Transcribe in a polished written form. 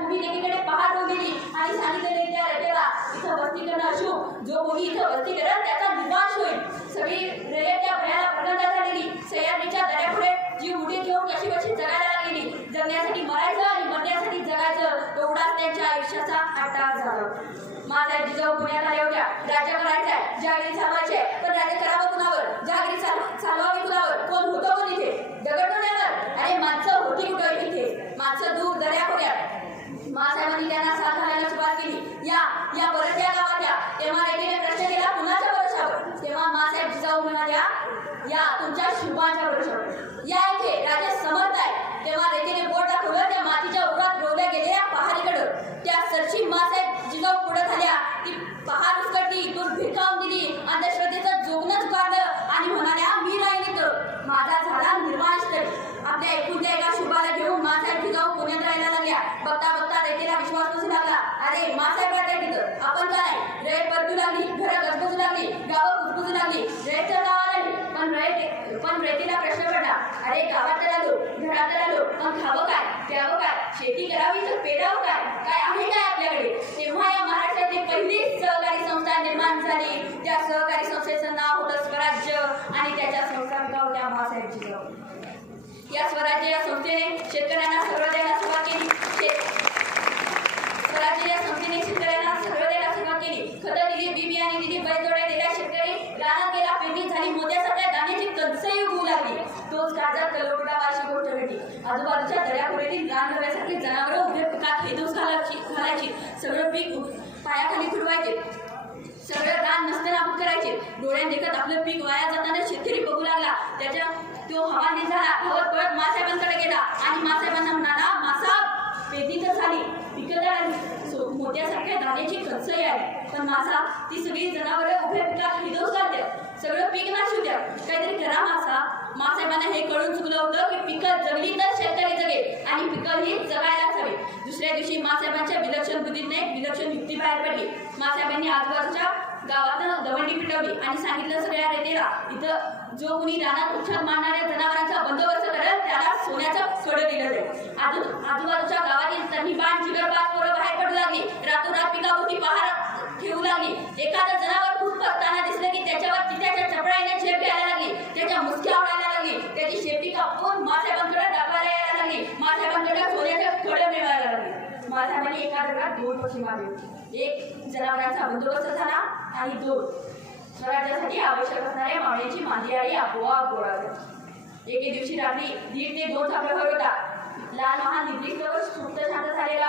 भूमी एकीकडे पहाट उभली आणि सांगितले त्या रयतेला इथं वस्ती करणं अशुभ, जो कोणी इथं वस्ती करेल त्याचा निर्वास होईल. सगळी रयत त्या भयाला प्रगंडा झालेली. सह्याद्रीच्या दऱ्यापुढे जीव मुठीत घेऊन कशी कशी जगायला लागलेली. जगण्यासाठी मरायचं आणि मरण्यासाठी जगायचं एवढाच त्यांच्या आयुष्याचा अट्टाहास झाला. मासाहेब जिजाऊ पुण्यात आल्या होत्या. राज्य करायचं आहे, जहागिरी चालवायची आहे, पण राज्य करावं कुणावर, जहागिरी चालवावी कुणावर, कोण होतं कोण इथे, दगडतोड्यावर. अरे माणसं होती कुठं इथे, माणसं दूर दऱ्यापुढ्यात. मासाहेबांनी त्यांना साथ घालायला सुरुवात केली. या परत या गावात या. तेव्हा रेतीने प्रश्न केला कुणाच्या भरोशावर. तेव्हा मासाहेब जिजाऊ म्हणाल्या या तुमच्या शुभाच्या भरोशावर या इथे, राजा समर्थ आहे. तेव्हा रेतीने बोट दाखवलं त्या मातीच्या उरात रोवल्या गेलेल्या पहाडीकडं. त्या सरशी मासाहेब जिजाऊ पुढे झाल्या. ती पहाड उचकटली, इथून भिरकावून दिली, अंधश्रद्धेचं जोगणं झुगारलं आणि म्हणाल्या मी राहिली तर माझा झाला निर्वांश तरी. आपल्या एकुलत्या एका शुभाला घेऊन मासाहेब जिजाऊ पुण्यात राहायला लागल्या. बघता बघता रेतीला विश्वास बसू लागला. अरे मासाहेब राहते तिथं, आपण का नाही. रयत परतू लागली, घरं गजबजू लागली, गावं कुजबुजू लागली. रयतच्या गावाला आली, पण रेतीला प्रश्न पडला. अरे गावात तर आलो, घरात तर आलो, पण खावं काय, प्यावं काय, शेती करावी तर पेरावं काय, काय आहे काय आपल्याकडे. तेव्हा या महाराष्ट्रातली पहिली सहकारी संस्था निर्माण झाली. त्या सहकारी संस्थेचं नाव होतं स्वराज्य आणि त्याच्या संस्थापिका होत्या मासाहेब जिजाऊ. या स्वराज्य या संस्थेने शेतकऱ्यांना सगळं द्यायला सुरुवात केली. स्वराज्य या संस्थेने शेतकऱ्यांना सगळं द्यायला सुरुवात केली. खतं दिली, बी बियाणे दिली, बैलजोड्या दिल्या. शेतकरी रानात गेला, पेरणी झाली, मोत्यासारख्या दाण्याची कणसही उगवू लागली. तोच राजा कलोडा अशी गोष्ट घडली. आजूबाजूच्या दऱ्यापुढेतील रान गव्यासारखी जनावरं उभे पिकात हेदूस घालायची. सगळं पीक पायाखाली खुडवायचे, सगळं रान नसते नाबूद करायचे. डोळ्यात देखत आपलं पीक वाया जाताना शेतकरी बघू लागला. त्याच्या तो हवालदिल झाला. धावत पळत मासाहेबांकडे गेला आणि मासाहेबांना म्हणाला मासाहेब पेरणी तर झाली, पिकं तर आली, मोत्यासारख्या दाण्याची कणसंही आली, पण मासा ती सगळी जनावरं उभ्या पिकात हिदोस घालतात, सगळं पीक नाशू द्या, काहीतरी करा मासा. मासाहेबांना हे कळून चुकलं होतं की पिकं जगली तर शेतकरी जगेल आणि पिकं ही जगायलाच हवी. दुसऱ्या दिवशी मासाहेबांच्या विलक्षण बुद्धीने विलक्षण युक्ती बाहेर पडली. मासाहेबांनी आजूबाजूच्या गावात दवंडी पिटवली आणि सांगितलं सगळ्या रेतेला इथं जो कोणी रानात उच्छाद मारणाऱ्या जनावरांचा बंदोबस्त करेल त्याला सोन्याचं कडं दिलं जाईल. आजूबाजूच्या गावातील तन्नी बाण जिगरबाज पोरं बाहेर पडू लागली. रातोरात पिकाभोवती पहारा ठेवू लागली. एखादं जनावर खूप पसताना दिसलं की त्याच्यावर चित्याच्या चपळाईने झेप घ्यायला लागली. त्याच्या मुसक्या उडायला लागली. त्याची शेपटी कापून मासाहेबांकडे दाखवायला यायला लागली. मासाहेबांकडे सोन्याचे कडं मिळवायला लागली. मासाहेबांनी एका दगडात 2 पक्षी मारले. एक जनावरांचा बंदोबस्त झाला आणि 2 स्वराज्यासाठी आवश्यक असणाऱ्या मावळ्याची मांदियाळी आपोआप गोळा झाली. एके दिवशी रात्री 1.5 ते 2चा प्रहर होता. लाल महाल निद्रिस्त व सुप्त शांत झालेला